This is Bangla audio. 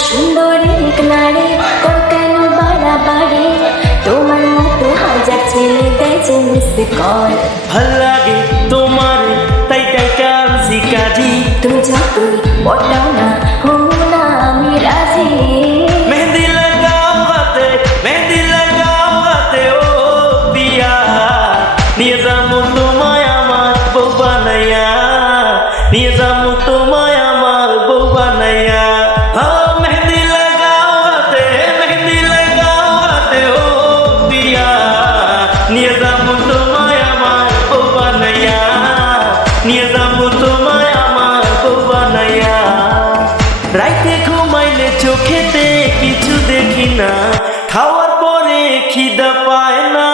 সুন্দরী নারী কেন বাড়াবাড়ি তোমার মতো হাজার ছেলে দেয় যে মিস কল ভাল লাগে তোমার তাই কাঁদছি কাজী তুমি যতই পটাও না হবো না আমি রাজি মেহেন্দি লাগাও হাতে ও পিয়া নিয়ে যাবো তোমায় আমার বউ বানাইয়া নিয়ে যাবো তোমায় আমার বউ বানাইয়া মেহেন্দি লাগাও হাতে ও পিয়া নিয়ে যাবো তোমায় আমার বউ বানাইয়া নিয়ে যাবো তোমায় আমার বউ বানাইয়া রাইতে ঘুমাইলে চোখেতে কিছু দেখি না খাওয়ার পরে খিদা পায় না